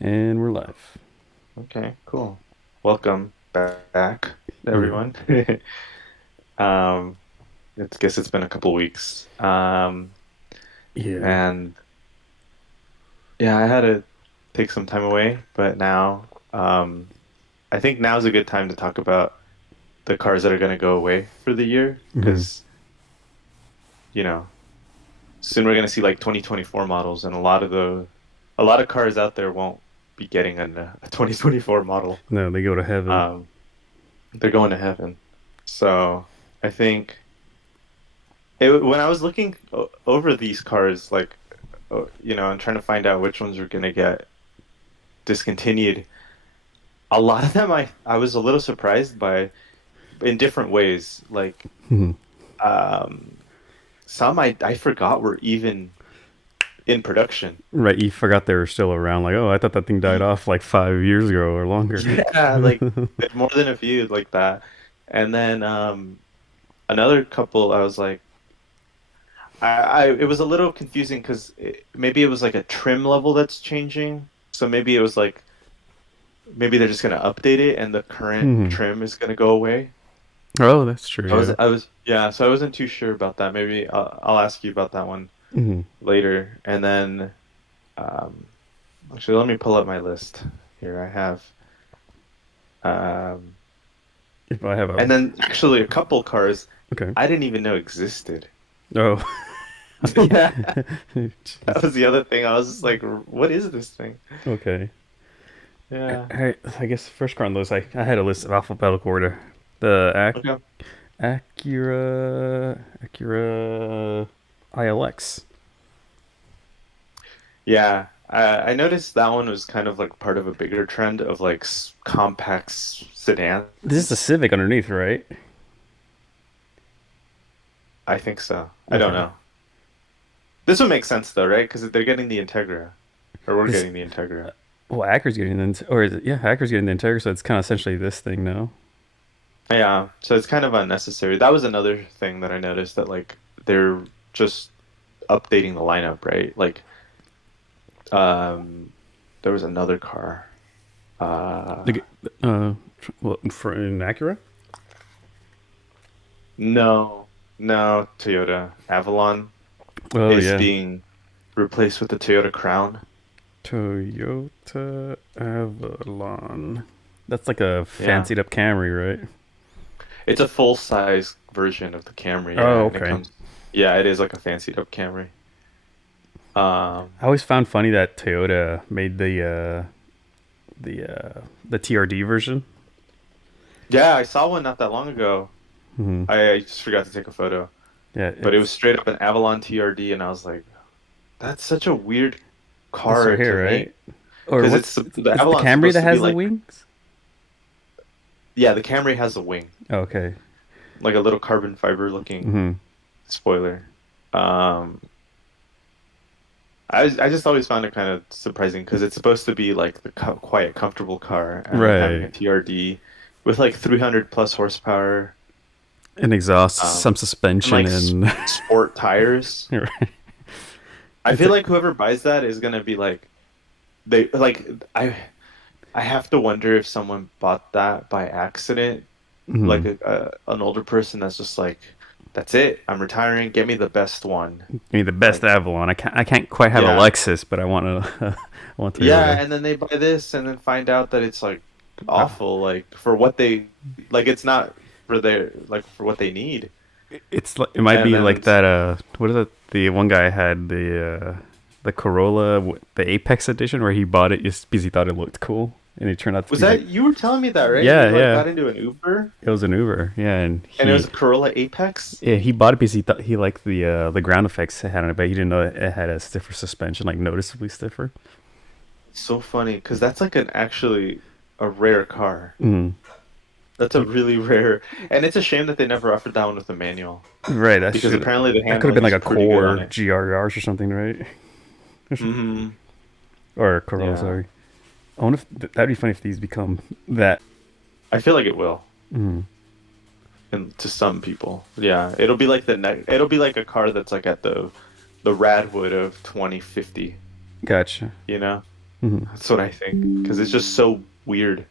And we're live. Okay, cool. Welcome back, Yeah. everyone. Um, guess it's been a couple weeks. Yeah. And yeah, I had to take some time away, but now, I think now's a good time to talk about the cars that are going to go away for the year, hmm because, you know, soon we're going to see like 2024 models, and a lot of cars out there won't be getting a 2024 model. No, they go to heaven. Um, they're going to heaven. So I think. When I was looking over these cars, like, and trying to find out which ones were gonna get discontinued, a lot of them I was a little surprised by in different ways. Like, hmm um, some I forgot were even in production. Right, you forgot they were still around. Like, oh, I thought that thing died Y- off like 5 years ago or longer. Yeah, like more than a few like that. And then another couple, I was like, it was a little confusing because maybe it was like a trim level that's changing. So maybe it was like maybe they're just gonna update it and the current hmm trim is gonna go away. Oh, that's true. Yeah. Yeah, so I wasn't too sure about that. Maybe I'll ask you about that one hmm later. And then um actually let me pull up my list here. I have um If I have a and then actually a couple cars okay. I didn't even know existed. Oh, Yeah, that jeez. was the other thing. I was just like, what is this thing? Okay. Yeah. All right. I guess first car on the list. I had a list of alphabetical order. The Okay. Acura ILX. Yeah, I noticed that one was kind of like part of a bigger trend of like compact This is the sedans. Civic underneath, right? I think so. I don't Okay. know. This would make sense though, right? Because they're getting the Integra, or we're This getting the Integra. well, Acura's getting the or is it, yeah, Acura's getting the Integra, so it's kind of essentially this thing now. Yeah, so it's kind of unnecessary. That was another thing that I noticed that like they're just updating the lineup, right? Like, um, there was another car. Like, well, for an Acura. No, no, Toyota Avalon Oh is yeah, being replaced with the Toyota Crown. Toyota Avalon. That's like a Yeah. fancied up Camry, right? It's a full size version of the Camry, yeah, Oh, and it okay. comes, yeah, it is like a fancied up Camry. Um, I always found funny that Toyota made the TRD version. yeah, I saw one not that long ago. hmm I just forgot to take a photo, Yeah, but it was it's straight up an Avalon TRD, and I was like, that's such a weird this right car to here, make right? Or because what's the is it the Avalon's Camry supposed that to be has the like, wings? yeah, the Camry has a wing, Oh, okay. like a little carbon fiber looking hmm spoiler. Um, I just always found it kind of surprising because it's supposed to be like the quiet, comfortable car, and then having Right. a TRD with like 300 plus horsepower, An exhaust, um, some and suspension, like and sport tires. right. I It's feel a, like whoever buys that is gonna be like they like I have to wonder if someone bought that by accident, like mhm. an older person that's just like, that's it, I'm retiring, get me the best one. I mean, the best Like, Avalon. I can't quite have a yeah. Lexus, but I want a I want Yeah, Toyota. and then they buy this and then find out that it's like awful, like for what they like it's not for their like for what they need. It might And be then like that. What is it? The one guy had the Corolla, the Apex edition, where he bought it just because he thought it looked cool, and it turned out to was be like, that you were telling me that, right? yeah, You like yeah, got into an Uber it was an Uber, yeah, and and it was a Corolla Apex? he bought it because he thought he liked the ground effects it had on it, but he didn't know it had a stiffer suspension, like noticeably stiffer. So funny because that's like an actually a rare car. Mm. That's a really rare, and it's a shame that they never offered that one with a manual Right, that because should apparently the that could have been handling like is a pretty good Core on it. GRR or something, right? Hmm. Or a Corolla, Yeah, sorry. I wonder if that'd be funny if these become that. I feel like it will. Mm. And to some people, yeah, it'll be like a car that's like at the Radwood of 2050, Gotcha. you know? Hmm. That's what I think because it's just so weird.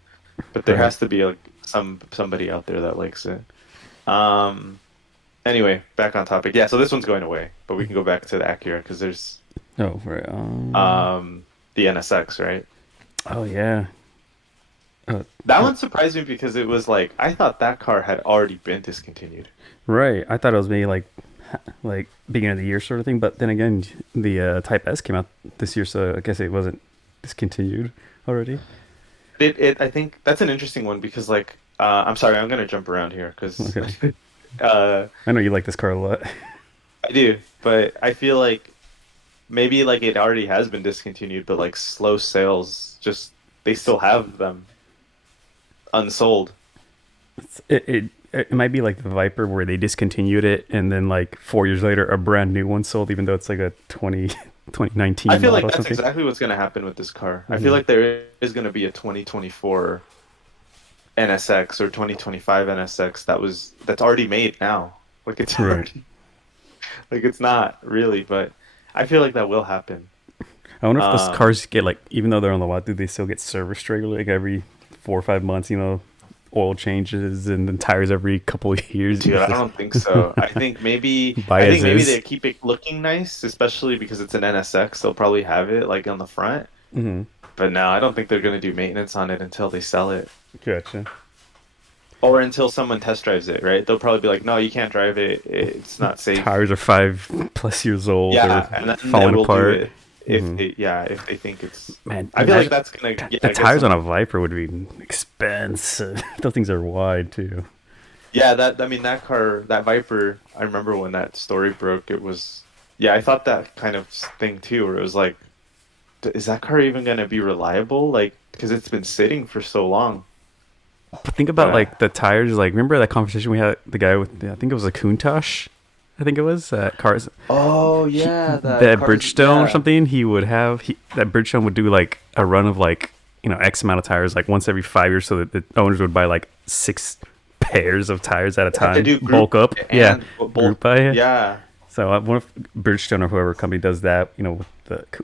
But there Right. has to be like somebody out there that likes it. Um. Anyway, back on topic. Yeah, so this one's going away, but we can go back to the Acura because there's Oh, right. the NSX, right? Oh yeah. Uh, That one surprised me because it was like I thought that car had already been discontinued. right. I thought it was maybe like beginning of the year sort of thing, but then again, the Type S came out this year, so I guess it wasn't discontinued already. It I think that's an interesting one because like I'm sorry, I'm gonna jump around here because Okay. uh I know you like this car a lot. I do, but I feel like maybe like it already has been discontinued, but like slow sales just they still have them unsold. It might be like the Viper where they discontinued it and then like 4 years later a brand new one sold even though it's like a 2019 I feel like model or that's something. exactly what's gonna happen with this car. I feel Hmm. like there is gonna be a 2024 NSX or 2025 NSX that's already made now. Like it's Right. already like it's not really, but I feel like that will happen. I wonder if those Um, cars get like even though they're on the lot, do they still get serviced regularly like every 4 or 5 months? Oil changes and then tires every couple of years. Dude, It's I just don't think so. buy I as think maybe is. they keep it looking nice, especially because it's an NSX. They'll probably have it like on the front. Hmm. But no, I don't think they're gonna do maintenance on it until they sell it. Gotcha. Or until someone test drives it, right? They'll probably be like, "No, you can't drive it. It's not safe." Tires are 5+ years old or Yeah, and then they falling will do apart. it Hmm. if they think it's. Man, I feel like imagine that's gonna the get tires on some. a Viper would be expensive. Those things are wide too. Yeah, that I mean that car, that Viper. I remember when that story broke. It was. Yeah, I thought that kind of thing too, where it was like, is that car even gonna be reliable? Like, because it's been sitting for so long. But think But about like the tires. Like, remember that conversation we had? The guy with, I think it was a Countach. I think it was cars. oh yeah, that That cars. Bridgestone or Yeah, something. That Bridgestone would do like a run of like X amount of tires like once every 5 years, so that the owners would buy like 6 pairs of tires at a they have to time, do group bulk up. Yeah, and both. group buy. Yeah, So I wonder if Bridgestone or whoever company does that, with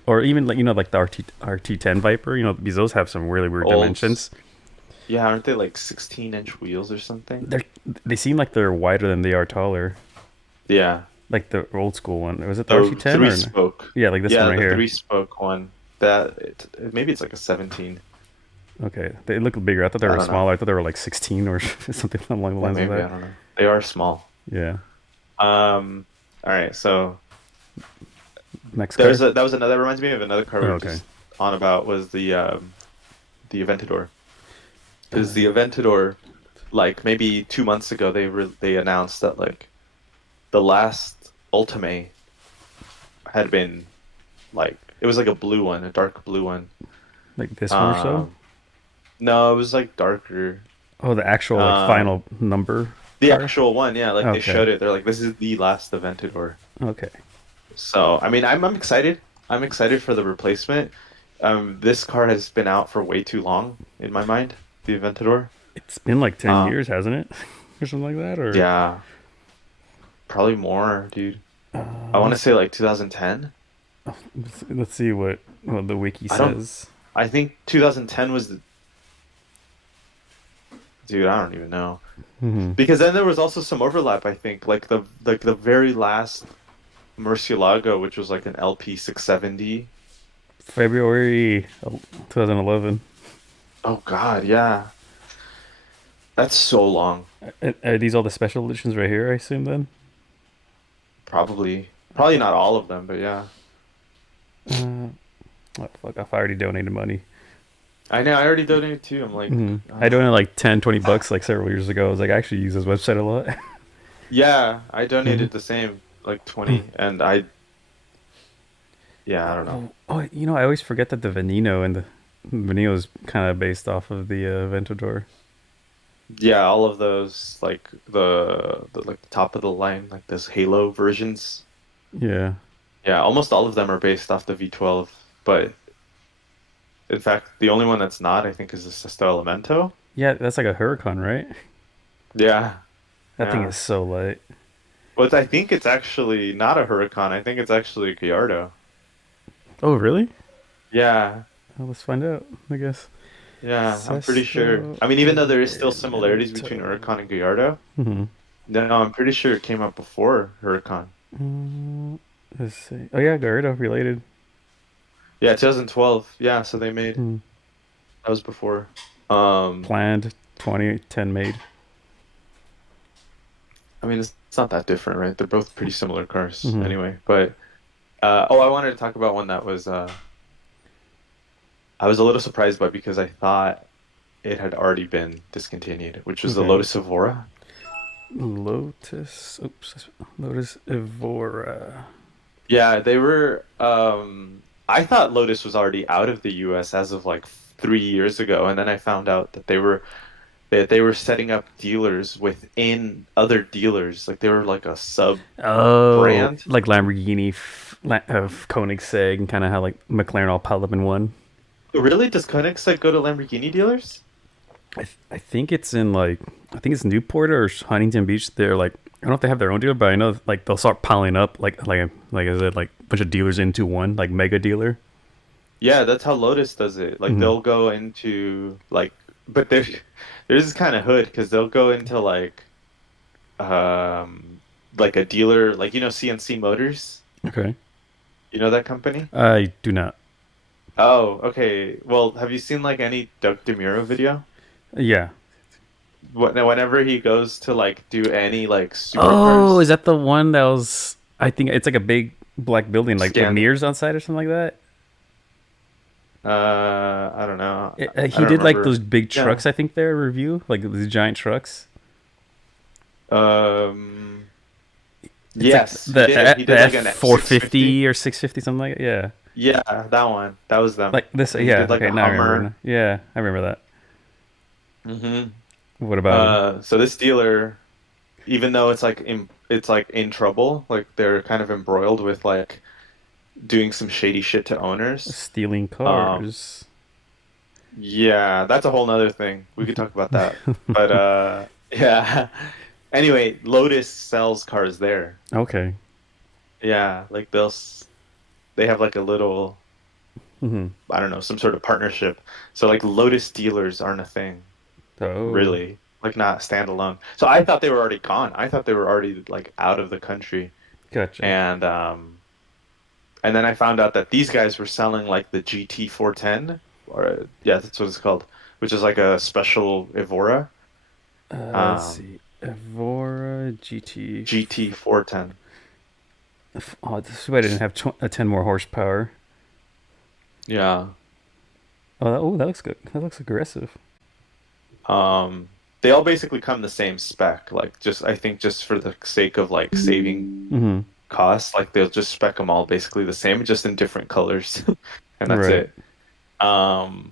or even like like the RT10 Viper, because those have some really weird old. dimensions. Yeah, aren't they like 16-inch wheels or something? They seem like they're wider than they are taller. Yeah. Like the old school one. Was it the The RT10 three or no? spoke. Yeah, like this one Yeah, right the here. three spoke one. That maybe it's like a 17. Okay, they look bigger. I thought they I were don't know. smaller. I thought they were like 16 or something along the Yeah, lines of maybe that. I don't know. They are small. Yeah. All right. So Next car. that was another that reminds me of another car we Oh, were okay. just on about was the Aventador. Because the Uh, Aventador, like maybe 2 months ago, they announced that like the last Ultimate had been like it was like a blue one, a dark blue one. like this one or so. Um, no, it was like darker. Oh, the actual like Um, final number the car. actual one, yeah, like they Okay. showed it. They're like, this is the last Aventador. Okay. So, I mean, I'm excited. I'm excited for the replacement. This car has been out for way too long in my mind, the Aventador. It's been like 10 Um, years, hasn't it? Or something like that. Or yeah, probably more, dude. I let want me to say like 2010. let's see what the wiki I don't. says. I think 2010 was the. Dude, I don't even know. Hmm. Because then there was also some overlap, I think, like the very last Murcielago, which was like an LP 670. February 2011. Oh God, yeah, that's so long. Are these all the special editions right here? I assume then. Probably not all of them, but yeah. Uh, oh, fuck! If I already donated money. I know. I already donated too. I'm like, I donated like 10, $20 like several years ago. I was like, I actually use this website a lot. yeah, I Mhm. donated the same, like 20, and yeah, I don't know. Oh, I always forget that the Veneno is kind of based off of the Ventador. Yeah, all of those, like the like the top of the line, like those Halo versions. Yeah. Yeah, almost all of them are based off the V12, but in fact, the only one that's not, I think, is the Sesto Elemento. Yeah, that's like a Huracan, right? Yeah, That thing yeah. is so light. But I think it's actually not a Huracan. I think it's actually a Gallardo. Oh, really? Yeah, Well, let's find out, I guess. Yeah, I'm pretty sure. Sesto I mean, even though there is still similarities between Elemento. Huracan and Gallardo, Mm-hmm. no, I'm pretty sure it came out before Huracan. Let's see. Oh yeah, Garda related. Yeah, 2012. Yeah, so they made Mm. that was before. Um, Planned 2010 made. I mean, it's not that different, right? They're both pretty similar cars Mm-hmm. anyway. But I wanted to talk about one that was I was a little surprised by because I thought it had already been discontinued, which was the Okay. Lotus Evora. Lotus. Oops. Lotus Evora. Yeah, they were. I thought Lotus was already out of the U.S. as of like 3 years ago, and then I found out that they were setting up dealers within other dealers. Like they were like a sub Oh, brand. like Lamborghini of Koenigsegg and kind of how like McLaren all piled up in one. Really? Does Koenigsegg go to Lamborghini dealers? I think it's in like I think it's Newport or Huntington Beach. They're like I don't know if they have their own dealer, but I know like they'll start piling up like I said like a bunch of dealers into one like mega dealer. Yeah, that's how Lotus does it. Like Hmm. they'll go into like, but there's this kind of hood because they'll go into like a dealer, like CNC Motors. Okay, You know that company? I do not. Oh, okay. Well, have you seen like any Doug DeMuro video? Yeah. Whenever he goes to like do any like Oh, is supercars that the one that was? I think it's like a big black building, like with scan, mirrors outside or something like that. I don't know. I He don't did like those remember. big Yeah. trucks. I think their review, like these giant trucks. Um, It's like yes, he did. He The did F like an four F650. fifty or 650 something like that. Yeah, Yeah, that one. That was them. like this. And he Yeah, did like okay, a now I remember. Hummer. Yeah, I remember that. hmm What about him? So this dealer, even though it's like in trouble, like they're kind of embroiled with like doing some shady shit to owners. Stealing Um, cars. yeah, that's a whole nother thing. We could talk about that. But yeah. Anyway, Lotus sells cars there. Okay. Yeah, like they have like a little, Hmm. I don't know, some sort of partnership. So like Lotus dealers aren't a thing, Oh, really. Like not standalone. So I thought they were already gone. I thought they were already like out of the country. gotcha. And then I found out that these guys were selling like the GT 410, or yeah, that's what it's called, which is like a special Evora. Let's Um, see. Evora GT. GT 410. Oh, this way I didn't have 10 more horsepower. Yeah. Oh, that looks good. That looks aggressive. Um, they all basically come the same spec. Like just I think just for the sake of like saving Hmm. costs, like they'll just spec them all basically the same, just in different colors, and that's Right. it. Um,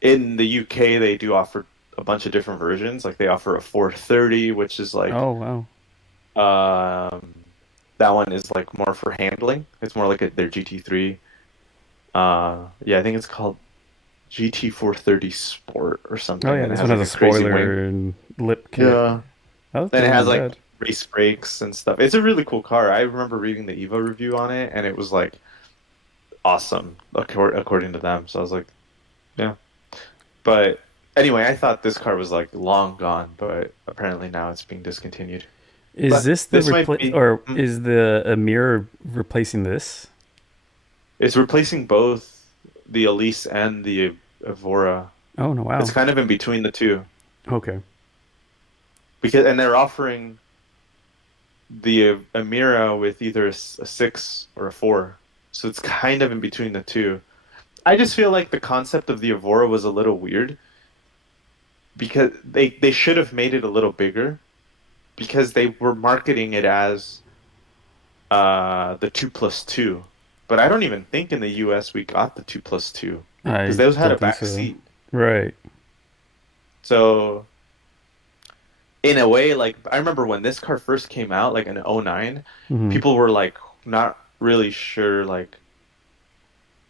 in the UK, they do offer a bunch of different versions. Like they offer a 430, which is like Oh, wow. um, that one is like more for handling. It's more like their GT3. Yeah, I think it's called GT 430 Sport or Oh, something, yeah. and it This one has has like a a crazy wing. spoiler and lip kit. Yeah. Oh, Then that it has wasn't like bad. race brakes and stuff. It's a really cool car. I remember reading the Evo review on it, and it was like awesome according to them. So I was like, yeah. But anyway, I thought this car was like long gone, but apparently now it's being discontinued. Is But this the this might be, or is the a mirror replacing this? it's replacing both the Elise and the Evora. Oh, no, It's wow. kind of in between the two Okay. and they're offering the Amira with either a six or a four, so it's kind of in between the two. I just feel like the concept of the Evora was a little weird because they should have made it a little bigger because they were marketing it as the 2+2. But I don't even think in the US we got the 2+2 because I those had a don't think back so. seat. Right. So in a way, like I remember when this car first came out, like in '09, Hmm. people were like not really sure like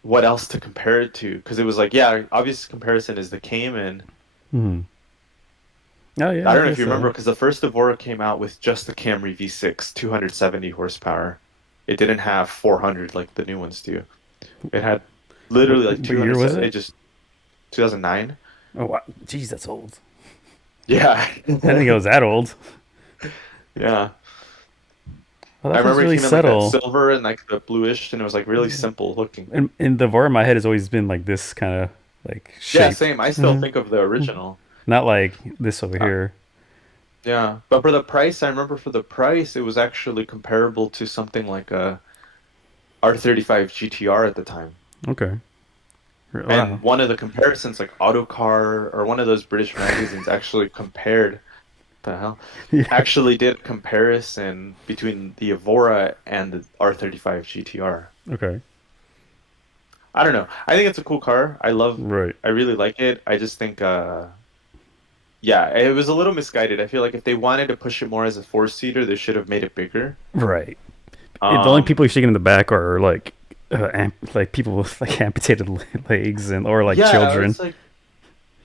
what else to compare it to because it was like, yeah, obvious comparison is the Cayman. Hmm. Oh, yeah, I I don't know if guess you remember so. because the first Evora came out with just the Camry V6, 270 horsepower. It didn't have 400 like the new ones do. It had Literally like What year was 200. It it? just 2009. Oh, wow. Jeez, that's old. Yeah. I didn't think it was that old. Yeah. Well, I that feels remember it really came in like that subtle. silver and like the bluish, and it was like really simple looking. And the Vora in my head has always been like this kind of like Yeah, shape, same. I still think of the original. not like this over Uh, here. yeah, but for the price, I remember for the price, it was actually comparable to something like a R35 GTR at the time. Okay. And Wow. one of the comparisons, like Autocar or one of those British magazines, actually compared the hell Yeah. actually did a comparison between the Evora and the R35 GTR. Okay. I don't know. I think it's a cool car. Right. I really like it. I just think yeah, it was a little misguided. I feel like if they wanted to push it more as a four-seater, they should have made it bigger. Right. The only people Um, you're seeing in the back are like like people with like amputated legs and or like yeah, children. it's like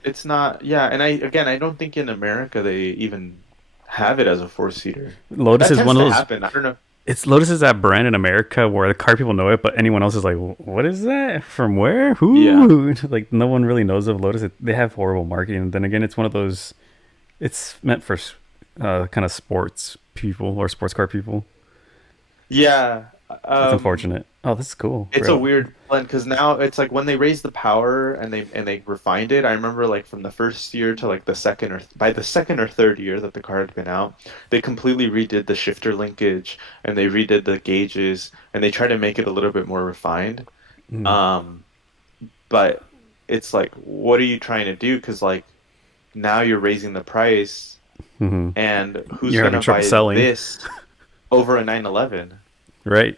it's not, yeah, and I don't think in America they even have it as a four-seater. Lotus That is tends one of to those. happen. I don't know. It's Lotus is that brand in America where the car people know it, but anyone else is like, "What is that? From where? Yeah. Who?" Like no one really knows of Lotus. They have horrible marketing. And then again, it's one of those. It's meant for kind of sports people or sports car people. Yeah. It's Um, unfortunate. Oh, this is cool. it's a Bro. weird blend because now it's like when they raised the power and they refined it. I remember like from the first year to like the second or by the second or third year that the car had been out, they completely redid the shifter linkage and they redid the gauges and they tried to make it a little bit more refined. Mm. Um, but it's like, what are you trying to do? Because like now you're raising the price, Hmm. and who's You're having gonna trouble buy selling, this over a 911? right?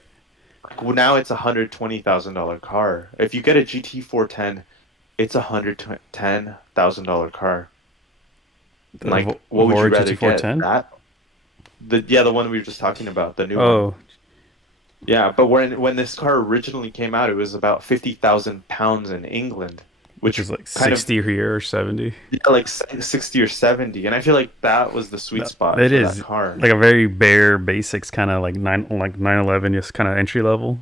Well, now it's $120,000 car. If you get a GT 410, it's $110,000 car. The Like, what would you Evora rather get? GT410. That the one we were just talking about, the new one. Oh, Yeah, but when this car originally came out, it was about 50,000 pounds in England, which which is like kind of 60 here or 70. yeah, like 60 or 70, and I feel like that was the sweet No, spot it for that is car. like a very bare basics kind of like 911, just kind of entry level.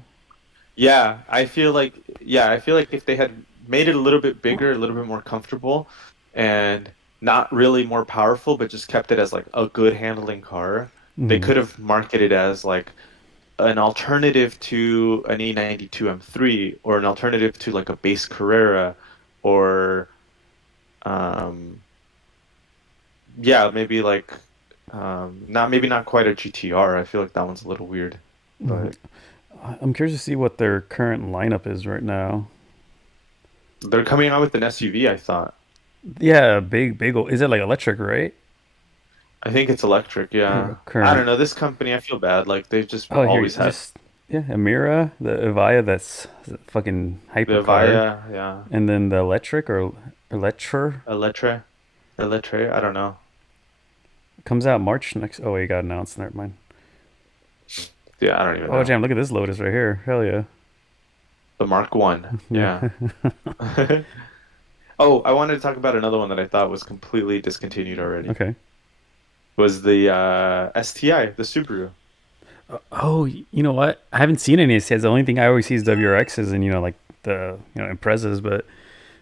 Yeah, I feel like if they had made it a little bit bigger, a little bit more comfortable, and not really more powerful, but just kept it as like a good handling car, they Hmm. could have marketed as like an alternative to an E92 M3 or an alternative to like a base Carrera or um yeah, maybe like not maybe not quite a GTR. I feel like that one's a little weird. But I'm curious to see what their current lineup is right now. they're coming out with an SUV, I thought. Yeah, big. Is it like electric, right? I think it's electric, Here, yeah. I don't current. know. This company, I feel bad. Like they've just Oh, here, always had just yeah, Amira, the Avaya, that's a fucking the hypercar, Avaya, yeah. and then the electric or Electra Electra, Electra, I don't know. comes out March next. Oh, wait, it got announced. Never mind. Yeah, I don't even Oh, know. damn! Look at this Lotus right here. Hell yeah. The Mark One, Yeah. yeah. Oh, I wanted to talk about another one that I thought was completely discontinued already. Okay. Was the STI, the Subaru. Oh, you know what? I haven't seen any STIs. The only thing I always see is WRXs and like the Imprezas. But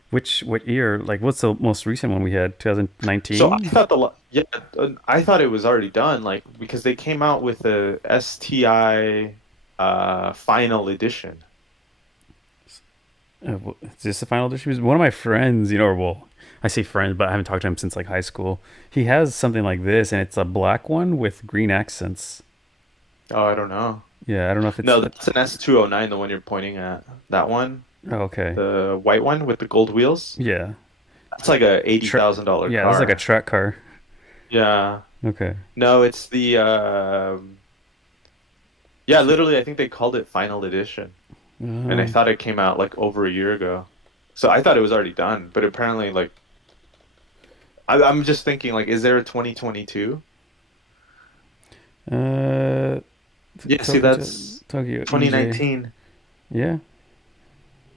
what year? Like, what's the most recent one we had? So I 2019. thought yeah, I thought it was already done, like because they came out with the STI final edition. Is this the final edition? One of my friends, or well, I say friend, but I haven't talked to him since like high school. He has something like this, and it's a black one with green accents. Oh, I don't know. Yeah, I don't know if it's No, the. that's an S209, the one you're pointing at. That one, Oh, okay. the white one with the gold wheels. Yeah. That's like a Tra- $80,000 yeah, this is like a car. track car. Yeah. Okay. No, it's the yeah, literally I think they called it final edition. And I Um, thought it came out like over a year ago. So I thought it was already done, but apparently like I'm just thinking like is there a 2022? uh, Yeah, see that's Tokyo EJ. 2019. Yeah.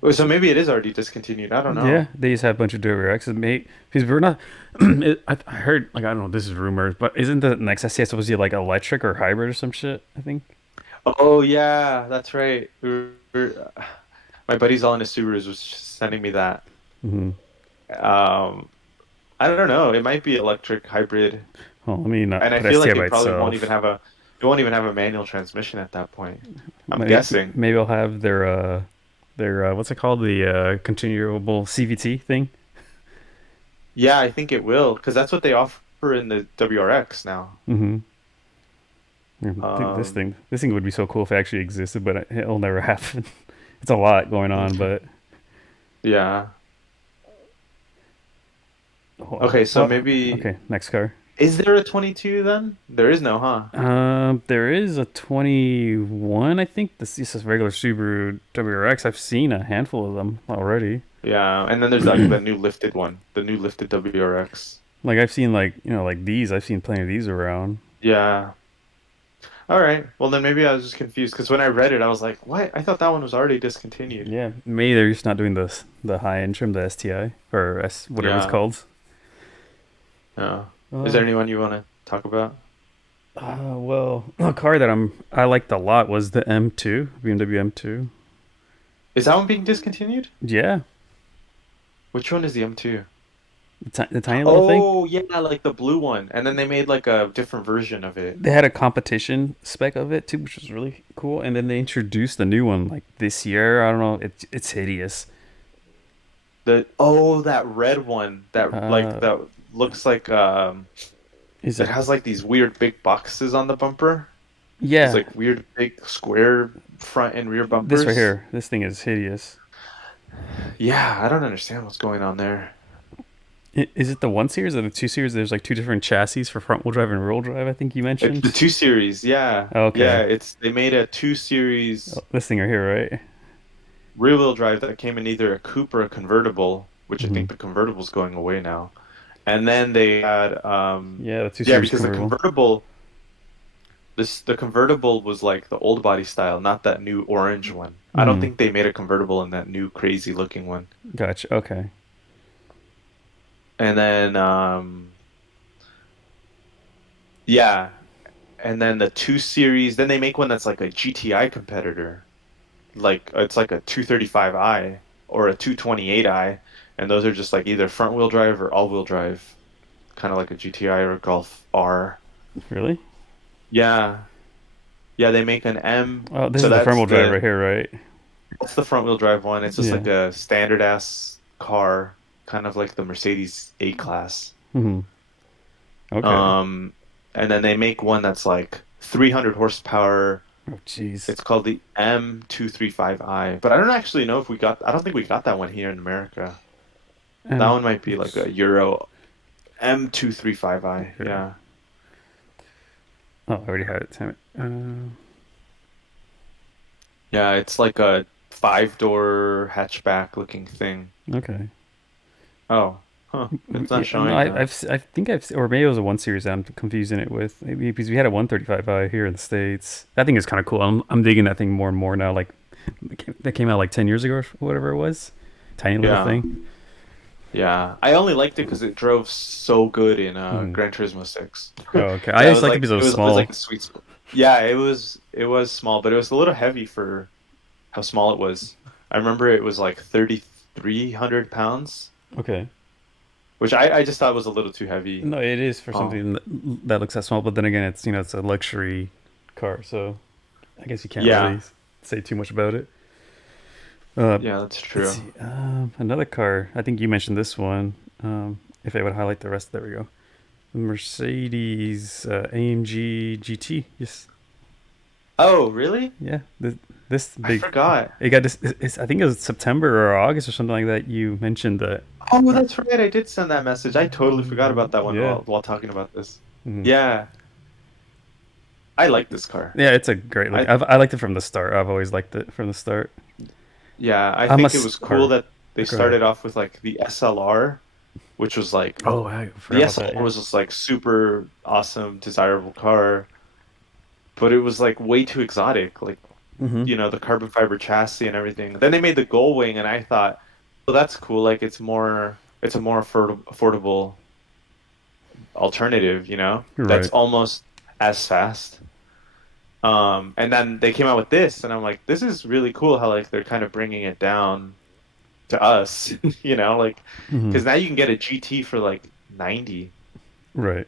Oh, so maybe it is already discontinued. I don't know. Yeah, they just have a bunch of WRXs, mate. Because we're not. I heard, like, I don't know, this is rumors, but isn't the next SCS supposed to be like electric or hybrid or some shit? I think. Oh yeah, that's right. my buddies all into Subarus was just sending me that. Hmm. Um, I don't know. It might be electric hybrid, Well, let me not and I put feel STI like by it probably won't even itself. have a it won't even have a manual transmission at that point. I'm Maybe guessing. maybe I'll have their what's it called, the continuable CVT thing. Yeah, I think it will because that's what they offer in the WRX now. Hmm. Dude, this Um, thing this thing would be so cool if it actually existed, but it'll never happen. It's a lot going on, but yeah. oh, Okay, so well, maybe okay. Next car. is there a 22 then? There is no, huh? There is a 21. I think this is a regular Subaru WRX. I've seen a handful of them already. Yeah, and then there's like the new lifted one, the new lifted WRX. Like I've seen like like these. I've seen plenty of these around. Yeah. All right. Well, then maybe I was just confused because when I read it, I was like, "What? I thought that one was already discontinued." Yeah, maybe they're just not doing the high end trim, the STI or S whatever it's Yeah. called. Yeah. Is there Uh, anyone you want to talk about? well, a car that I liked a lot was the M2, BMW M2. Is that one being discontinued? Yeah, Which one is the M2? the tiny little thing. Oh, yeah, like the blue one. And then they made like a different version of it. They had a competition spec of it too, which was really cool. And then they introduced the new one like this year. I don't know. It's hideous. That red one that like Uh, that looks like is it it? has like these weird big boxes on the bumper. It's Yeah, like weird big square front and rear this right bumpers. here. This thing is hideous. Yeah, I don't understand what's going on there. Is it the 1 series or the 2 series? There's like two different chassis for front wheel drive and rear wheel drive. I think you It's mentioned. the 2 series, yeah. Yeah, Okay, it's they made a 2 series oh, this thing right here, right? rear wheel drive that came in either a coupe or a convertible, which I Hmm. think the convertible's going away now. And then they had Yeah, the two yeah, series because convertible. the convertible was like the old body style, not that new orange one. I don't Hmm. think they made a convertible in that new crazy looking one. Gotcha. Okay. And then yeah, and then the 2 series, then they make one that's like a GTI competitor. Like it's like a 235i or a 228i, and those are just like either front wheel drive or all wheel drive, kind of like a GTI or a Golf R. Really? Yeah. Yeah, they make an M. Oh, this So is the front wheel drive right here, right? that's the front wheel drive one. It's just Yeah. like a standard ass car, kind of like the Mercedes A-Class. Hmm. Okay. Um, and then they make one that's like 300 horsepower. Oh, jeez. It's called the M235i, but I don't actually know if we got. I don't think we got that one here in America. That M. one might be like a Euro M235i. Okay. Yeah. Oh, I already had it. Damn it. Yeah, it's like a five-door hatchback looking thing. Okay. Oh, huh. It's not Yeah, no, showing that. I think or maybe it was a 1 series that I'm confusing it with. Maybe because we had a 135i here in the States. That thing is kind of cool. I'm digging that thing more and more now. Like, that came out like 10 years ago or whatever it was. Tiny little Yeah. thing. Yeah. I only liked it because it drove so good in Hmm. Gran Turismo 6. Oh, okay. I Yeah, just like it because it was it was like small. a sweet spot. Yeah, it was small, but it was a little heavy for how small it was. I remember it was like 3,300 pounds, Okay. which I just thought was a little too heavy. No, it is for Oh, something that looks that small, but then again, it's a luxury car, so I guess you can't yeah. really say too much about it. Uh, Yeah, that's let's true. see. Another car. I think you mentioned this one. If I would highlight the rest, there we go. The Mercedes AMG GT. Yes. Oh, really? Yeah. This I big. forgot. It got this. I think it was September or August or something like that. You mentioned that. Oh, that's right. I did send that message. I totally forgot about that one Yeah. while talking about this. Mhm. Yeah, I like this car. Yeah, it's a great look. I I liked it from the start. I've always liked it from the start. Yeah, I I'm a think it was s- cool or that they Go ahead. started off with like the SLR, which was like Oh, I forgot the about that. SLR Yeah. was just like super awesome, desirable car, but it was like way too exotic. Like, Hmm. the carbon fiber chassis and everything. Then they made the Gullwing, and I thought, well, that's cool. Like, it's a more affordable alternative. That's Right. almost as fast. And then they came out with this, and I'm like, this is really cool how like they're kind of bringing it down to us, like Hmm. because now you can get a GT for like 90. Right.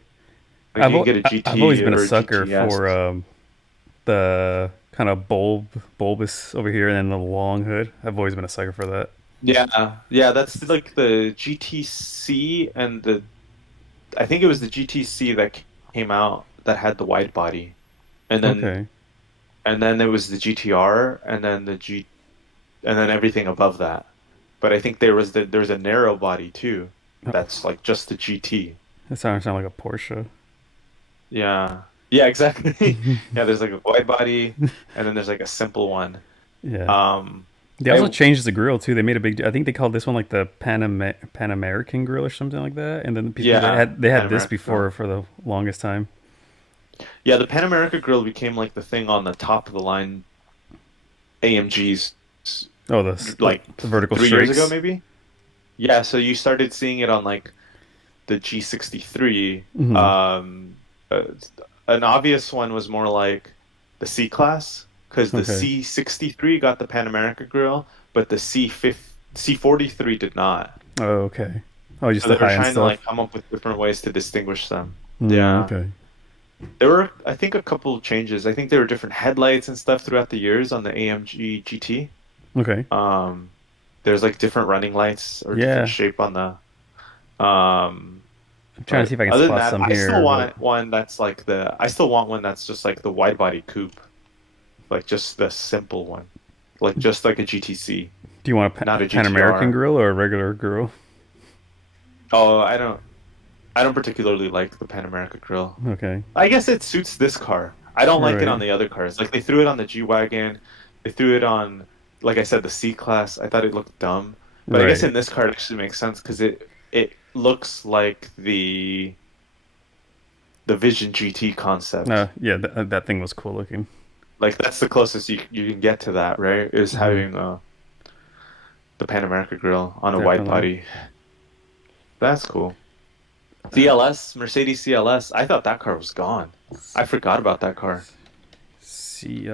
Like you can get a I've always GT been a or a sucker GTS. for the kind of bulbous over here and then the long hood. I've always been a sucker for that. Yeah, yeah, that's like the GTC and the I think it was the GTC that came out that had the wide body, and then Okay. and then there was the GTR, and then and then everything above that. But I think there's a narrow body too. Oh, That's like just the GT. that sound like a Porsche. Yeah. Yeah, exactly. Yeah, there's like a wide body, and then there's like a simple one. Yeah. Um, They also I, changed the grill too. They made a big. I think they called this one like the Pan American grill or something like that. And then people yeah, they Pan had this America Grill. before for the longest time. Yeah, the Pan America Grill became like the thing on the top of the line AMGs Oh, like the vertical 3 years ago, strakes. maybe. Yeah, so you started seeing it on like the G63. Hmm. Uh, an obvious one was more like the C class because the Okay. C63 got the Pan America grill, but the C43 did not. Oh, okay. Oh, just So the they were high end trying to like stuff. come up with different ways to distinguish them. Mm, Yeah. okay. There were, I think, a couple of changes. I think there were different headlights and stuff throughout the years on the AMG GT. Okay. Um, there's like different running lights or different Yeah. shape on the I'm trying to see but if I can other than spot that, some here, but I still want one that's just like the wide body coupe, like just the simple one, like just like a GTC, do you want a not a Pan American GTR. grill or a regular grill? Oh, I don't particularly like the Pan America grill. Okay. I guess it suits this car. I don't like it on Right. the other cars. Like they threw it on the G-Wagon, they threw it on, like I said, the C class. I thought it looked dumb, but I guess Right. in this car it actually makes sense because it looks like the Vision GT concept. Yeah, that thing was cool looking. Like that's the closest you can get to that, right? Is Hmm. having the Pan America grill on a wide Definitely. body. That's cool. CLS, Mercedes CLS. I thought that car was gone. I forgot about that car. Do you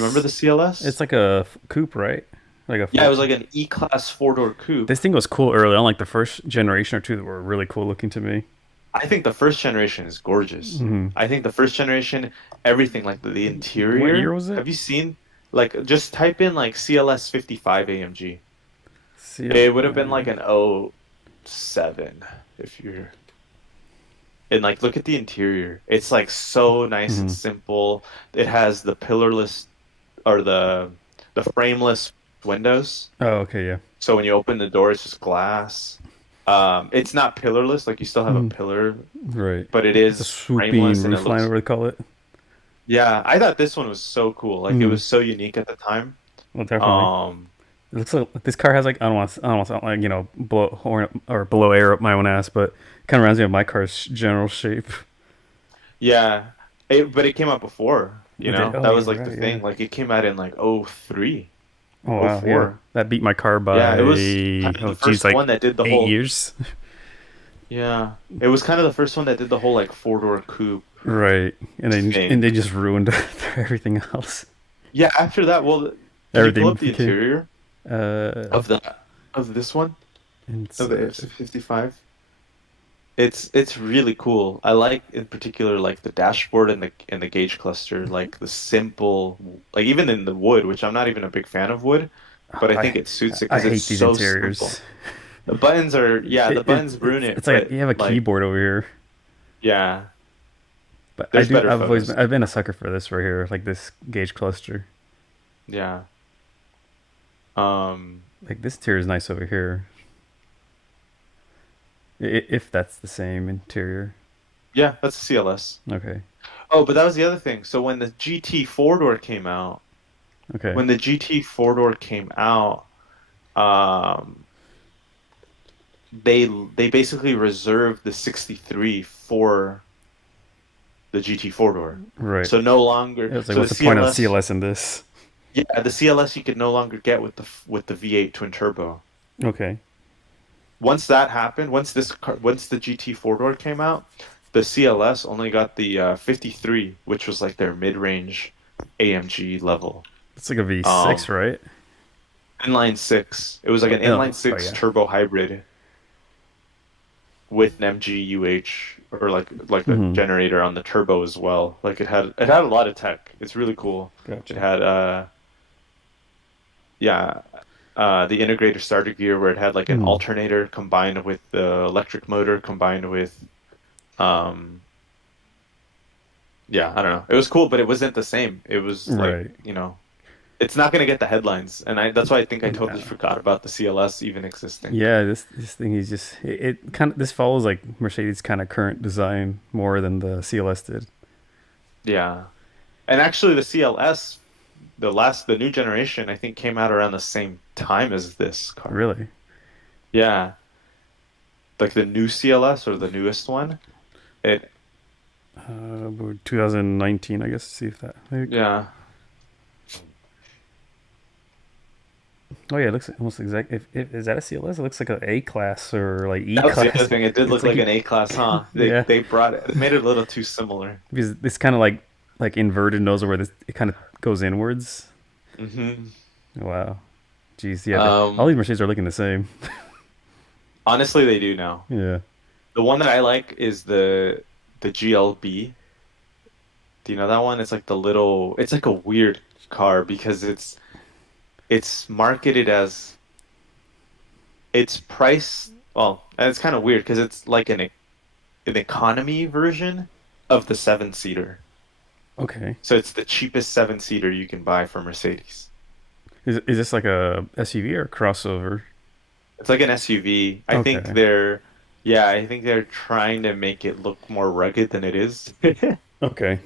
remember CLS. the CLS? It's like a coupe, right? Like a Yeah, it four. was like an E-Class four-door coupe. This thing was cool early on, like the first generation or two that were really cool looking to me. I think the first generation is gorgeous. Hmm. I think the first generation, everything like the What year interior. was it? Have you seen like just type in like CLS 55 AMG. It would have been like CLS. an '07 if you're and like look at the interior. It's like so nice and Hmm. simple. It has the pillarless or the frameless windows. Oh, okay, yeah. So when you open the door, it's just glass. It's not pillarless, like you still have a Mhm. pillar, Right. but it The is swooping frameless and it roof line, looks. whatever they call it. Yeah, I thought this one was so cool. Like it Hmm. was so unique at the time. Well, definitely. Um, It looks like this car has like I don't want to sound like blow horn or blow air up my own ass, but it kind of reminds me of my car's general shape. yeah, but it came out before, It did. Oh that yeah, was like the right, yeah. thing. Like it came out in like '03, Oh wow, yeah. '04. That beat my car Yeah, by it was kind of the geez, first like one that did the 8 years. yeah, it was kind of the first one that did the whole like four-door coupe Right, and thing. they just ruined everything else. Yeah, after that, well, can you pull Everything up the became interior uh of the of this one? it's Of the F55? It's really cool. I like in particular like the dashboard and the gauge cluster, like the simple like even in the wood, which I'm not even a big fan of wood, but I think I it suits it I because it's hate these so simple. interiors. The buttons are yeah, the buttons ruin it, It's like but you have a like keyboard over here. yeah, But there's better photos. I've been a sucker for this right here, like this gauge cluster. Yeah. Um Like this interior is nice over here, if that's the same interior. yeah, that's a CLS. Okay, Oh, but that was the other thing. So when the GT four-door came out, okay, when the GT four-door came out, um they basically reserved the 63 for the GT four-door. right. So no longer, It was like, so what's the the point of CLS, CLS in this? yeah, the CLS you could no longer get with the V8 twin turbo. Okay, Once that happened, once the GT four-door came out, the CLS only got the 53, which was like their mid-range. AMG level. It's like a V6, Um, right? inline six. It was like Oh, an inline no. Oh six yeah. turbo hybrid with an MGUH or like a Mm-hmm. generator on the turbo as well. Like it had a lot of tech. It's really cool. It Gotcha. had yeah, the integrator starter gear where it had like an Mm. alternator combined with the electric motor combined with um yeah, I don't know. It was cool, but it wasn't the same. It was like, Right. it's not gonna get the headlines, and that's why I think I totally No. forgot about the CLS even existing. Yeah, this thing is just it kind of this follows like Mercedes kind of current design more than the CLS did. Yeah. And actually the CLS, the new generation, I think came out around the same time as this car. Really. Yeah. Like the new CLS or the newest one. It, 2019, I guess. See if that. yeah. Oh yeah, it looks almost exact. If is that a CLS? It looks like an A class or like E That was the other class. thing. It did It's look like like an A class, huh? They yeah, they brought it, made it a little too similar. because this kind of like inverted nose where this it kind of goes inwards. Hmm. Wow. Jeez, yeah. All Um, these Mercedes are looking the same. honestly, they do now. Yeah. The one that I like is the GLB. Do you know that one? It's like it's like a weird car because it's marketed as it's priced, well, and it's kind of weird because it's like an economy version of the seven seater. Okay. So it's the cheapest seven seater you can buy from Mercedes. Is this like a SUV or a crossover? It's like an SUV. Okay. Yeah, I think they're trying to make it look more rugged than it is. Okay.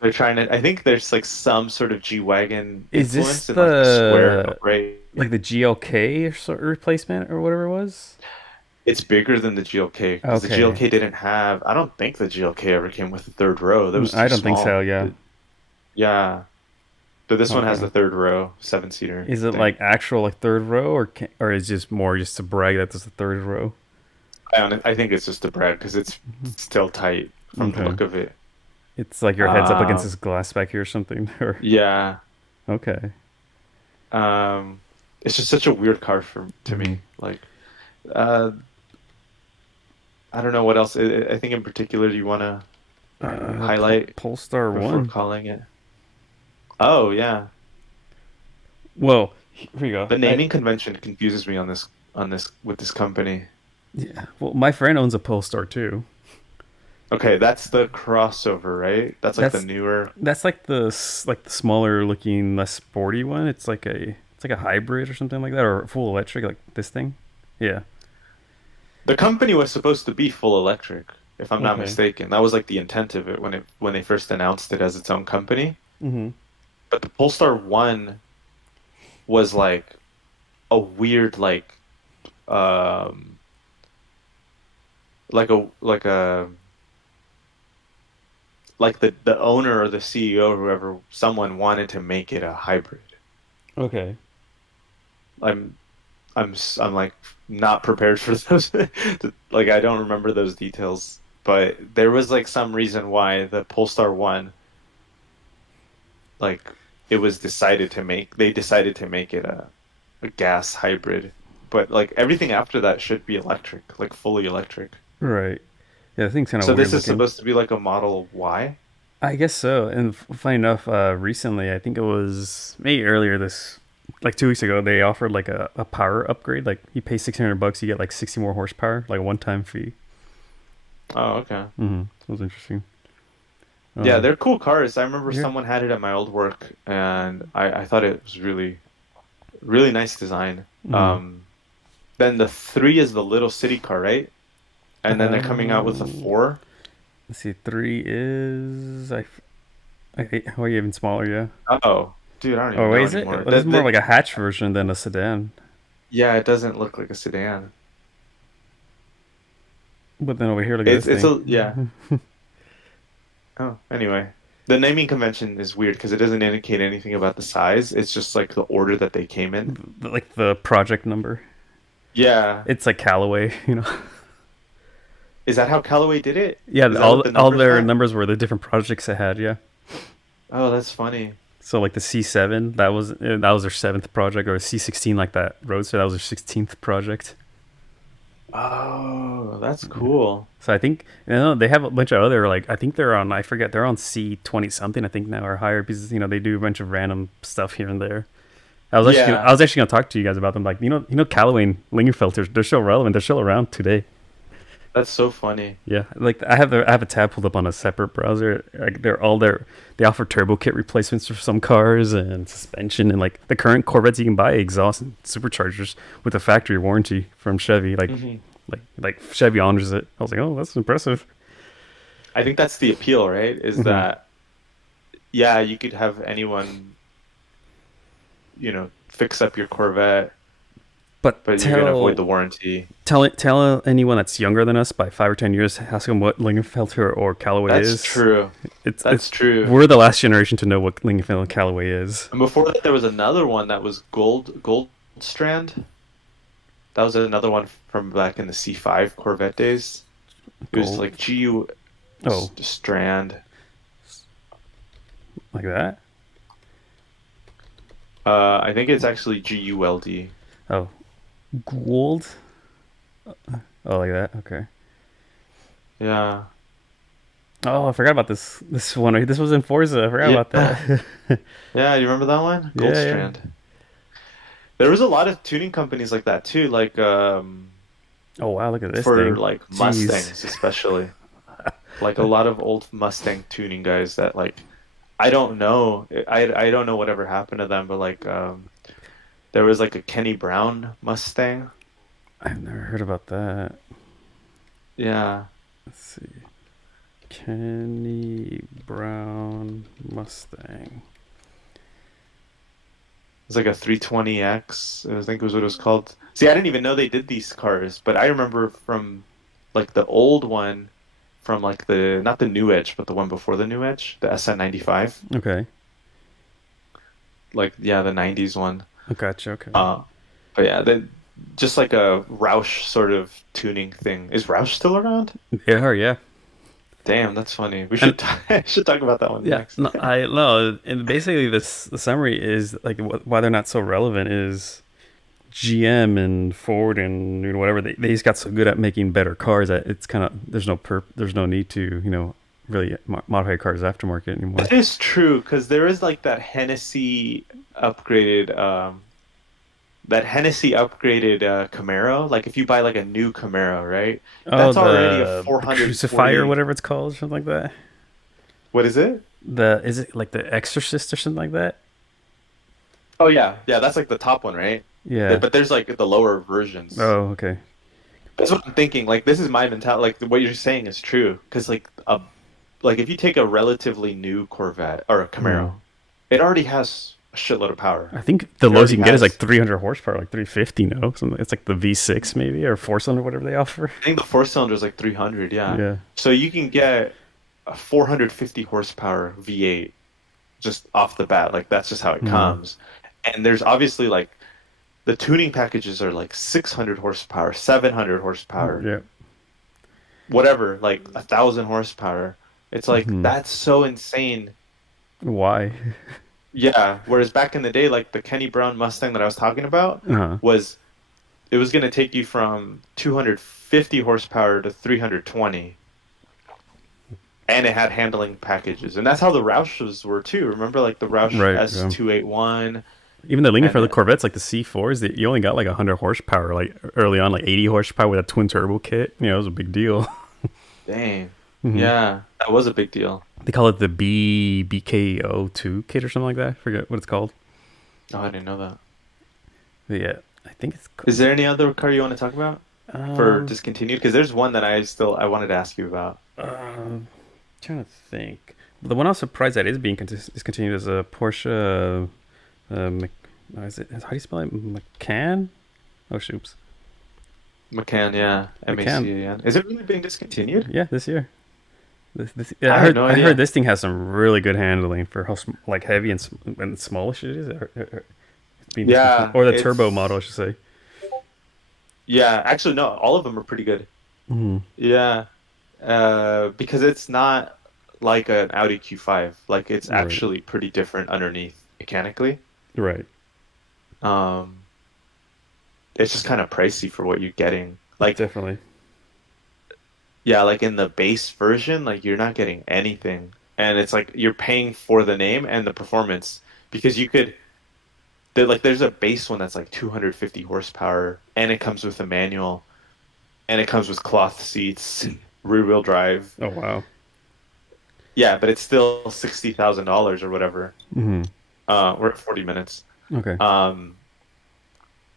They're trying to, I think there's like some sort of G-Wagon Is this influence in like the square the array. like the GLK or replacement or whatever it was? It's bigger than the GLK because the Okay. GLK didn't have, I don't think the GLK ever came with a third row. That was I too don't think so. small. Yeah. Yeah. But this one has Okay. the third row, seven seater Is it thing. like actual like third row or is it just more just to brag that there's a third row? I think it's just a brag because it's still tight from the Okay. look of it. It's like your head's up against Um, this glass back here or something. Or yeah. okay. Um, it's just such a weird car to Hmm. me. Like, uh, I don't know what else. I think in particular you want to highlight Polestar before one. calling it. Oh yeah, Well, here you go. the naming convention confuses me on this with this company. Yeah. Well, my friend owns a Polestar too. Okay, that's the crossover, right? That's like the That's newer. that's like like the smaller looking, less sporty one. It's like a hybrid or something like that, or full electric like this thing. Yeah. The company was supposed to be full electric, if I'm not Okay. mistaken. That was like the intent of it when they first announced it as its own company. Mm-hmm. But the Polestar 1 was like a weird um like a like the owner or the CEO or whoever someone wanted to make it a hybrid. Okay. I'm I'm like not prepared for those. Like I don't remember those details, but there was like some reason why the Polestar 1 like they decided to make it a gas hybrid. But like everything after that should be electric, like fully electric. Right. Yeah, the thing's kind of So weird this is looking. supposed to be like a Model Y? I guess so. And funny enough, recently, I think it was maybe earlier this, like 2 weeks ago, they offered like a power upgrade. Like you pay $1,600, you get like 60 more horsepower, like a one-time fee. Oh, okay. Mm-hmm. That was interesting. Yeah, Um, they're cool cars. I remember here. someone had it at my old work, and I thought it was really, really nice design. Mm-hmm. Then the three is the little city car, right? And then they're coming out with the Um, four. let's see. Three is oh, yeah, even smaller. Yeah. Oh, dude, I don't Oh, even wait, know is it? anymore. Oh, this is more like a hatch version than a sedan. Yeah, it doesn't look like a sedan. But then over here, look at this It's thing. a yeah. Oh, anyway, the naming convention is weird because it doesn't indicate anything about the size. It's just like the order that they came in. Like the project number. Yeah, It's like Callaway, you know. is that how Callaway did it? Yeah, Is that what all the all numbers their meant? numbers were the different projects they had. Yeah. Oh, that's funny. So like the C7, that was their seventh project, or C16 like that Roadster, that was their 16th project. Oh, that's cool. So I think they have a bunch of other like I think they're on I forget they're on C20 something I think now or higher because they do a bunch of random stuff here and there. I Yeah, was actually gonna talk to you guys about them like Callaway and Lingerfelter, they're still relevant, they're still around today. that's so funny. Yeah, like I have a tab pulled up on a separate browser. Like they offer turbo kit replacements for some cars and suspension and like the current Corvettes you can buy exhaust and superchargers with a factory warranty from Chevy. Hmm. Like Chevy honors it. I was like, oh, that's impressive. I think that's the appeal, right? Is Hmm. that yeah, you could have anyone, fix up your Corvette, But but you're gonna avoid the warranty. tell anyone that's younger than us by 5 or 10 years, ask them what Lingenfelter or Callaway That's is. true. It's That's true. we're the last generation to know what Lingenfelter and Callaway is. And before that, there was another one that was Gold Strand. That was another one from back in the C5 Corvette days. It was Gold. like GU Oh, Strand. like that. I think it's actually GULD. Oh, Gould. Oh, like that. Okay. Yeah. Oh, I forgot about this one. This was in Forza. I forgot about Yeah. that. Yeah, you remember that one? Yeah, Gold yeah. Strand. There was a lot of tuning companies like that too, like Oh wow, look at this for thing. like Jeez. Mustangs especially. Like a lot of old Mustang tuning guys that like I don't know. I don't know whatever happened to them, but like there was like a Kenny Brown Mustang. I've never heard about that. Yeah. Let's see. Kenny Brown Mustang. It's like a 320X. I think was what it was called. See, I didn't even know they did these cars, but I remember from like the old one from like the not the New Edge, but the one before the New Edge, the SN95. Okay. Like yeah, the 90s one. I gotcha. Okay. Uh but yeah, just like a Roush sort of tuning thing. Is Roush still around? Yeah. Yeah. Damn, that's funny. We And should should talk about that one yeah, next. no, I no, and basically this the summary is like why they're not so relevant is GM and Ford and whatever they just got so good at making better cars that it's kind of there's no need to really modify cars aftermarket anymore. That is true because there is like upgraded that Hennessy upgraded Camaro. Like if you buy like a new Camaro, right? Oh, That's already a the Crucify or 440. whatever it's called, or something like that. What is it? The is it like the Exorcist or something like that? Oh yeah, yeah. That's like the top one, right? Yeah. But there's like the lower versions. Oh, okay. That's what I'm thinking. Like this is my mentality. Like what you're saying is true. Because like if you take a relatively new Corvette or a Hmm. Camaro, it already has a shitload of power. I think the It lowest you already can get is like has. 300 horsepower, like 350. No, something. It's like the V6 maybe or four cylinder, whatever they offer. I think the four cylinder is like 300. Yeah. Yeah. So you can get a 450 horsepower V8 just off the bat. Like that's just how it Hmm. comes. And there's obviously like the tuning packages are like 600 horsepower, 700 horsepower, Yeah. whatever, like 1,000 horsepower. It's like Hmm. that's so insane. Why? Yeah. Whereas back in the day, like the Kenny Brown Mustang that I was talking about Uh-huh. was it was going to take you from 250 horsepower to 320. And it had handling packages. And that's how the Roushes were too. Remember like the Roush Right. Yeah. S281 Even the Lincoln and for the Corvettes, like the C4s, you only got like 100 horsepower, like early on, like 80 horsepower with a twin turbo kit. It was a big deal. dang. Hmm. Yeah, that was a big deal. They call it the BKO2 kit or something like that. I forget what it's called. Oh, I didn't know that. But yeah, I think it's Is there any other car you want to talk about for um, discontinued? Because there's one that I wanted to ask you about. trying to think. The one I was surprised that is being discontinued is a Porsche. Is it? How do you spell it? McCann? Oh, shoops. Macan, yeah, McCann. Macan. Is it really being discontinued? Yeah, this year. Yeah, I had no I heard idea. this thing has some really good handling for how like heavy and smallish it is. It's being discontinued, Yeah, or the turbo it's model, I should say. yeah. Actually, no, all of them are pretty good. Hmm. Yeah, because it's not. like an Audi Q5. Like it's Right. actually pretty different underneath mechanically. Right. Um, it's just kind of pricey for what you're getting. Like Definitely. yeah, like in the base version, like you're not getting anything. And it's like you're paying for the name and the performance because you could like there's a base one that's like 250 horsepower and it comes with a manual and it comes with cloth seats, rear wheel drive. Oh wow. Yeah, but it's still $60,000 or whatever. Hmm. We're at 40 minutes. Okay. Um,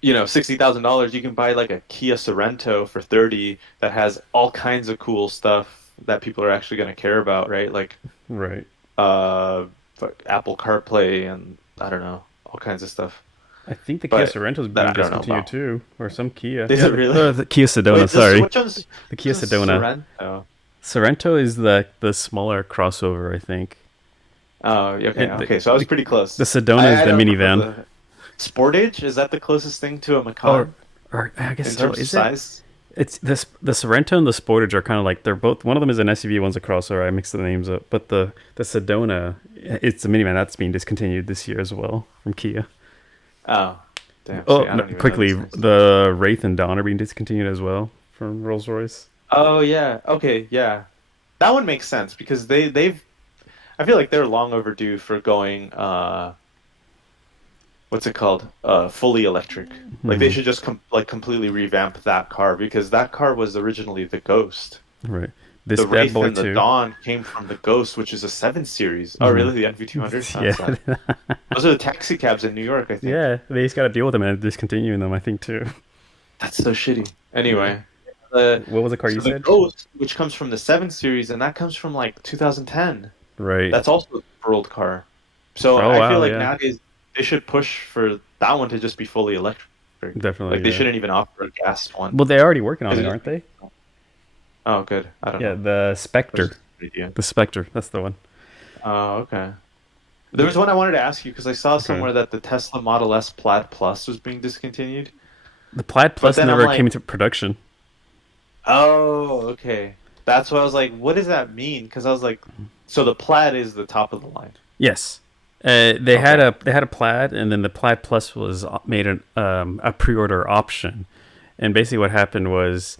$60,000 you can buy like a Kia Sorento for 30 that has all kinds of cool stuff that people are actually going to care about, right? Like Right. uh Apple CarPlay and I don't know, all kinds of stuff. I think the Kia But Sorento is that being I don't know discontinued about. too, or some Kia. Is Yeah, it really? the Kia Sedona. Wait, this Sorry, the which Kia one's Sedona. Sorento? Sorento is the smaller crossover, I think. Oh, yeah, okay, And okay. So I was pretty the close. Sedona is I the don't minivan. remember the Sportage. Is that the closest thing to a Or, Macan or I guess in so. terms of Is it? size? It's this the Sorento and the Sportage are kind of like they're both. One of them is an SUV, one's a crossover. I mixed the names up, but the Sedona, it's the minivan that's being discontinued this year as well from Kia. Oh, damn. Oh, See, I no, don't even know quickly, these things. the Wraith and Dawn are being discontinued as well from Rolls Royce. Oh yeah. Okay, yeah. That one makes sense because they've I feel like they're long overdue for going what's it called? Fully electric. Like they Hmm. should just completely revamp that car because that car was originally the Ghost. Right. This The bad Wraith boy and the too. Dawn came from the Ghost, which is a 7 Series. Oh, Hmm. really? The NV200? Yeah. That's those are the taxi cabs in New York, I think. Yeah, they just got to deal with them and discontinuing them, I think, too. That's so shitty. Yeah. Anyway, the What was the car you so the said? Ghost, which comes from the 7 Series, and that comes from like 2010. Right. That's also a world car. So Oh, I feel wow, like yeah. nowadays they should push for that one to just be fully electric. Like Definitely, they yeah. shouldn't even offer a gas one. Well, they're already working on 'Cause it, it just- aren't they? oh, good. I don't Yeah, know. the That's Spectre. just an idea. The Spectre, that's the one. Oh, okay. There was one I wanted to ask you because I saw Okay. somewhere that the Tesla Model S Plaid Plus was being discontinued. The Plaid But Plus then I'm never came like, into production. oh, okay. That's why I was like, what does that mean? Because I was like, so the Plaid is the top of the line. Yes. They had Okay. a Plaid, and then the Plaid Plus was made a pre-order option. And basically, what happened was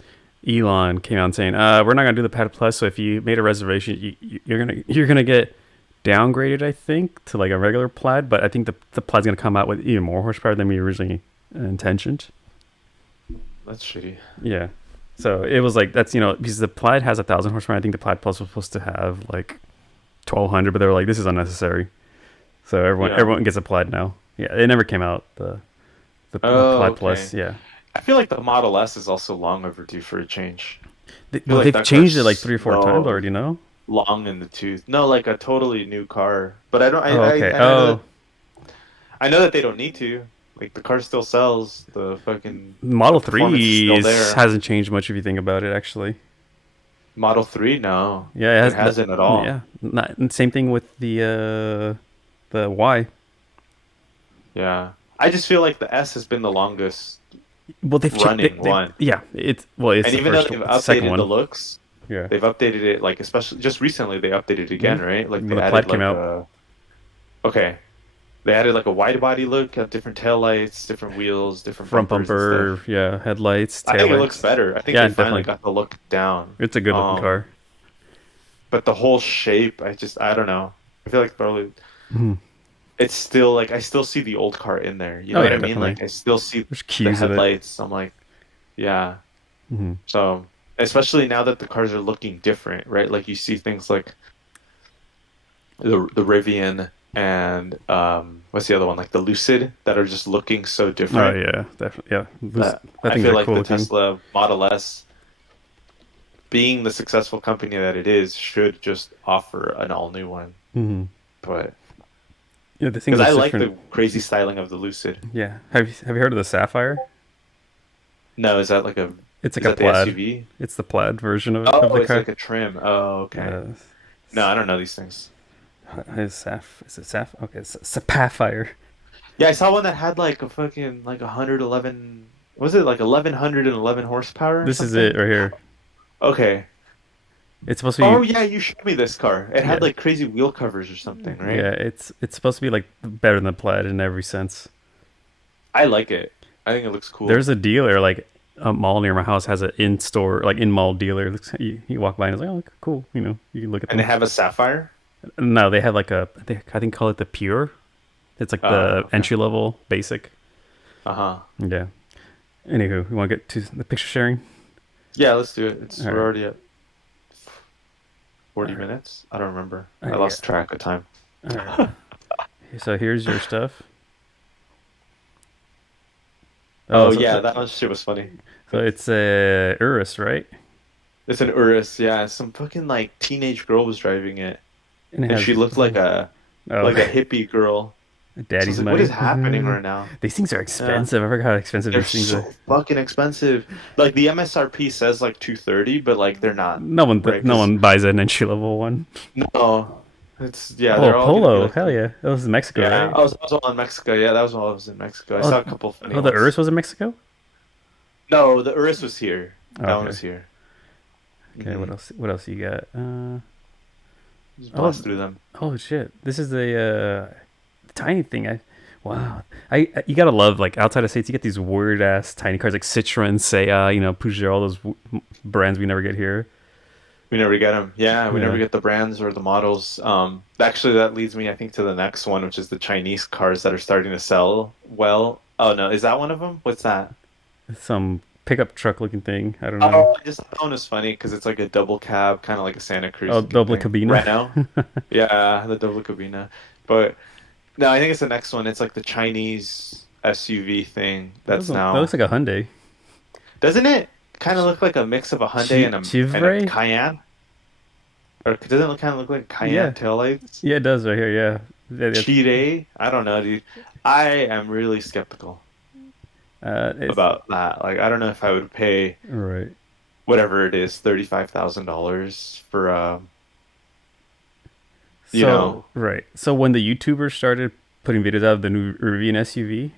Elon came out saying, "We're not gonna do the Plaid Plus. So if you made a reservation, you're gonna get downgraded, I think, to like a regular Plaid. But I think the Plaid's gonna come out with even more horsepower than we originally intentioned. That's shitty. Yeah. So it was like that's because the Plaid has 1,000 horsepower. I think the Plaid Plus was supposed to have like 1,200, but they were like, this is unnecessary. So Yeah. everyone gets a Plaid now. Yeah, it never came out the Oh, Plaid okay. Plus. Yeah, I feel like the Model S is also long overdue for a change. I feel well like they've that car's changed it like 3 or 4 times so already. No. long in the tooth. No, like a totally new car. But I don't. Oh, okay. I know that Oh, they don't need to. Like the car still sells. The fucking Model performance is 3 still there. hasn't changed much if you think about it. Actually, Model 3, no, yeah, it it has. hasn't at all. Yeah, same thing with the Y. Yeah. I just feel like the S has been the longest Well, running one. yeah, it's And the even though first they've it's the second updated the one. looks, Yeah. they've updated it like especially just recently they updated it again, Mhm. right? Like When they the added Plaid came like out. a okay. They added like a wide body look, different taillights, different wheels, different Front bumpers and bumper, stuff. yeah, headlights, I think it looks taillights. better. I think Yeah, they finally definitely. got the look down. It's a good looking car. But the whole shape, I don't know. I feel like probably Mhm. it's still like I still see the old car in there. You Oh know what yeah, I mean? definitely. Like I still see There's the cues of it. headlights. I'm like, yeah. Hmm. So especially now that the cars are looking different, right? Like you see things like the Rivian and what's the other one? Like the Lucid that are just looking so Oh different. yeah, definitely. Yeah, That that I things feel are like cool the looking. Tesla Model S, being the successful company that it is, should just offer an all new one. Hmm. But Yeah, the things because I are like different. the crazy styling of the Lucid. Yeah, have you heard of the Sapphire? No, is that like a It's is like a that the plaid. SUV? It's the plaid version of Oh, the it's car. like a trim. Oh, okay. Uh, No, I don't know these things. is it Saph? Okay, it's Sapphire. Yeah, I saw one that had like a fucking like 111. Was it like 1111 horsepower or This is something? it right here. Okay. It's supposed to Oh be, yeah, you showed me this car. It had yeah, like crazy wheel covers or something, right? yeah. It's supposed to be like better than the Plaid in every sense. I like it. I think it looks cool. There's a dealer like a mall near my house has an in store like in mall dealer. You walk by and it's like, oh, cool. You know, you can look at And they them. have a sapphire. No, they have like I think call it the Pure. It's like the Okay. entry level basic. Uh-huh. Yeah. Anywho, we want to get to the picture sharing. Yeah, let's do it. All We're right. already at All 40 right. minutes. I don't remember. All I right. Yeah. lost track of time. All right. So here's your stuff. Oh, Oh so yeah, that one shit was funny. it's a Urus, right? It's an Urus, yeah. Some fucking like teenage girl was driving it, And it and has she looked oh, like a hippie girl. So I was daddy's like, what is money. happening right now? These things are Yeah. expensive. I forgot how expensive They're these things so are. fucking expensive. Like the MSRP says like 230, but like they're not, right? No Because one buys an entry level one. no, it's yeah, Oh, they're all gonna be Polo. like Hell yeah. That was in Mexico, yeah. right? I was all in Mexico. Yeah, that was while I was in Mexico. I Oh, saw a couple funny oh, the ones. Urus was in Mexico? No, the Urus was here. That one Okay. was here. Okay, Hmm. what else you got? Just Oh, blast through them. oh shit. This is the tiny thing. Wow. You gotta love like outside of states. You get these weird ass tiny cars like Citroen, Seat, you know, Peugeot, all those brands we never get here. We never get them. Yeah, we never Yeah. get the brands or the models. Actually, that leads me, I think, to the next one, which is the Chinese cars that are starting to sell well. Oh no, is that one of them? What's that? Some pickup truck looking thing. I don't know. Oh, I just thought that one was funny because it's like a double cab, kind of like a Santa Cruz Oh, looking double thing. cabina. Renault. Yeah, the double cabina. But no, I think it's the next one. It's like the Chinese SUV thing that's That looks now, like a Hyundai. doesn't it? Kind of look like a mix of a Hyundai and a Chivray? Cayenne. Or doesn't it kind of look like Cayenne Yeah. taillights? Yeah, it does right here. Yeah. Cheat? I don't know, dude. I am really skeptical It's about that. Like, I don't know if I would pay right. whatever it is, $35,000 for you So know. right. So when the YouTubers started putting videos out of the new Rivian SUV,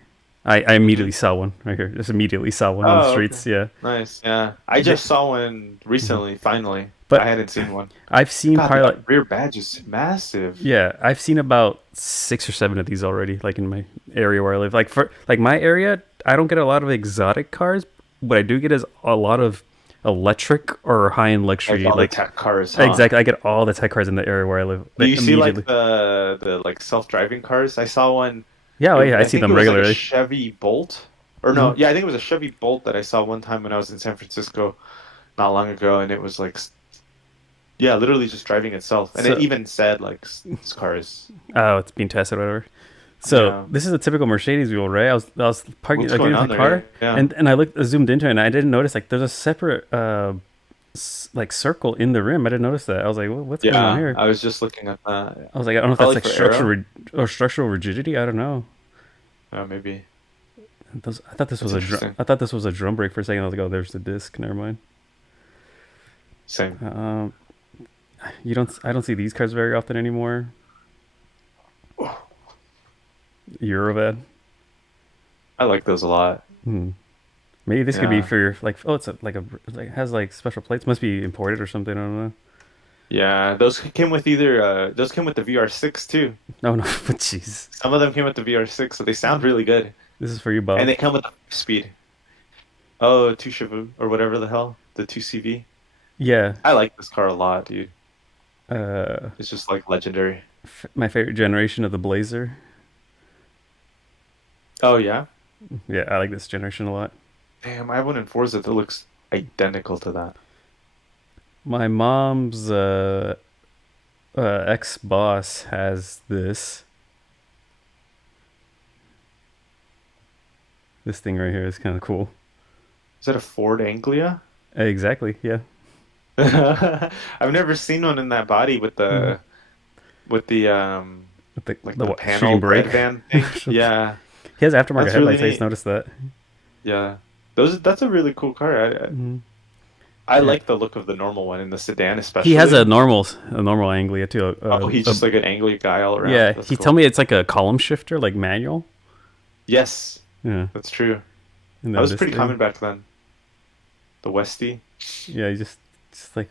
I Mhm. immediately saw one right here. Just immediately saw one on the Oh, okay. streets. Yeah. Nice. Yeah. I They- just saw one Mhm. recently, finally. I But hadn't seen one. I've seen God, probably like, that rear badge is massive. yeah, I've seen about 6 or 7 of these already, like in my area where I live. Like for like my area, I don't get a lot of exotic cars. What I do get is a lot of electric or high end Like luxury. all the Like tech cars, huh? exactly, I get all the tech cars in the area where I live. Do Like you see like immediately. the like self-driving cars? I saw one. Yeah, oh, yeah, I I see think it them was like a regularly. Chevy Bolt. Or Hmm. no, yeah, I think it was a Chevy Bolt that I saw one time when I was in San Francisco not long ago, and it was like, yeah, literally just driving itself, and it So even said like this car is, oh, it's being tested, or whatever. So yeah. this is a typical Mercedes wheel, right? I was parking What's like going getting on the there? car, Yeah, and I zoomed into it, and I didn't notice like there's a separate like circle in the rim. I didn't notice that. I was like, what's going on yeah. here? I was just looking at that. I was like, I don't know if that's Probably like for aero. or structural rigidity. I don't know. Maybe. I thought this was That's interesting. I thought this was a drum brake for a second. I was like, oh, there's the disc. Never mind. Same. I don't see these cars very often anymore. Eurovad. I like those a lot. Hmm. Maybe this could be Yeah, for like oh it's like has like special plates. Must be imported or something. I don't know. yeah. Those came with either those came with the VR6 too. No, no, but jeez. Some of them came with the VR6, so they sound really good, This is for you, and Bob. they come with the speed. Oh, 2 Chevaux or whatever the hell, the 2CV. Yeah. I like this car a lot, dude. Uh, It's just like legendary. my favorite generation of the Blazer. Oh yeah? Yeah, I like this generation a lot. Damn, I have one in Forza that looks identical to that. My mom's ex boss has this thing right here. It's kind of cool. Is that a Ford Anglia? Exactly. Yeah. I've never seen one in that body with Mhm. the With like the the shooting panel red brake. van thing. Yeah, He has aftermarket that's really headlights. I just neat. noticed that. Yeah, that's a really cool car. Mhm. I Yeah. like the look of the normal one in the sedan, He has especially. a normal Anglia too. Oh, he's just like an Anglia guy all around. Yeah. That's He told cool. me it's like a column shifter, like manual. Yes, Yeah. that's true. And That then was this pretty thing. common back then. The Westie. Yeah. He just like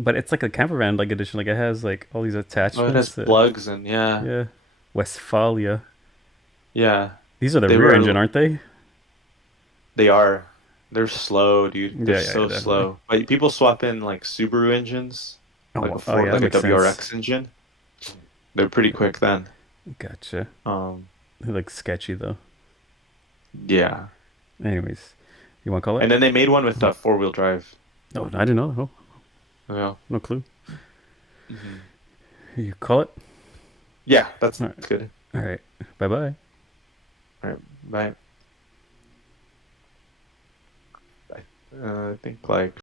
But it's like a camper van like edition. Like it has like all these Oh, it has attachments. plugs and yeah, Yeah, Westphalia. yeah. These are the They rear were engine, aren't they? they are they're slow, dude. They're Yeah, yeah, yeah, so definitely. slow. But people swap in like Subaru engines, Oh, like a oh four yeah, that like a makes sense. WRX engine. They're pretty quick then. Gotcha. Um, They look sketchy though. yeah. Anyways, you want to call it? And then they made one with a four-wheel drive. Oh, I didn't know. Oh, Yeah. no clue. Hmm. You call it? Yeah, that's All right. good. All right. Bye bye. All right, bye. I think like